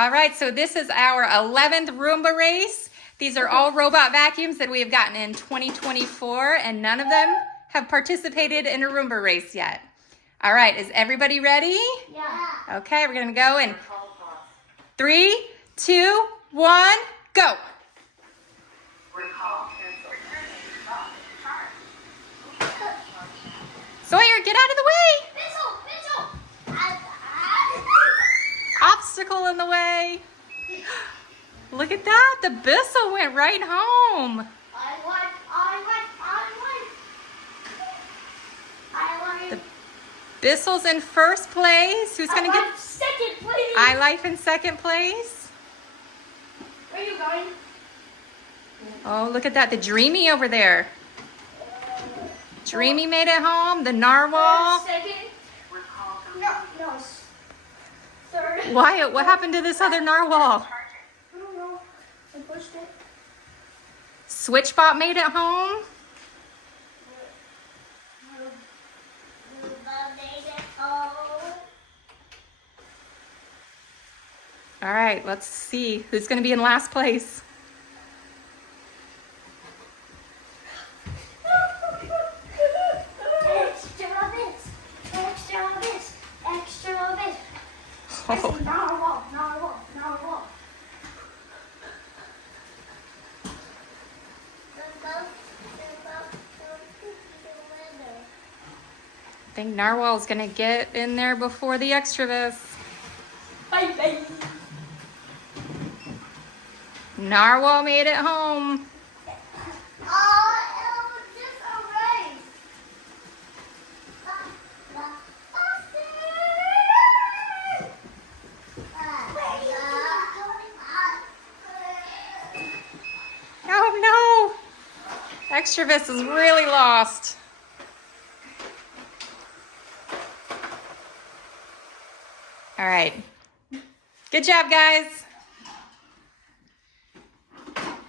All right, so this is our 11th Roomba race. These are all robot vacuums that we have gotten in 2024, and none of them have participated in a Roomba race yet. All right, is everybody ready? Yeah. Okay, we're gonna go in 3, 2, 1, go. Sawyer, get out of the way. Obstacle in the way. Look at that, the Bissell went right home. The Bissell's in first place. Who's gonna get second place? iLife in second place? Where are you going? Oh, look at that, the Dreamy over there. Dreamy made it home, the Narwhal. Second. No. Third. Wyatt, what happened to this other Narwhal? I don't know. I pushed it. Switchbot made it home. All right, let's see who's going to be in last place. Extravis. Oh. Narwhal. I think Narwhal's going to get in there before the Extravis. Bye. Narwhal made it home. It was just a race. Oh no! Extravis is really lost. All right. Good job, guys.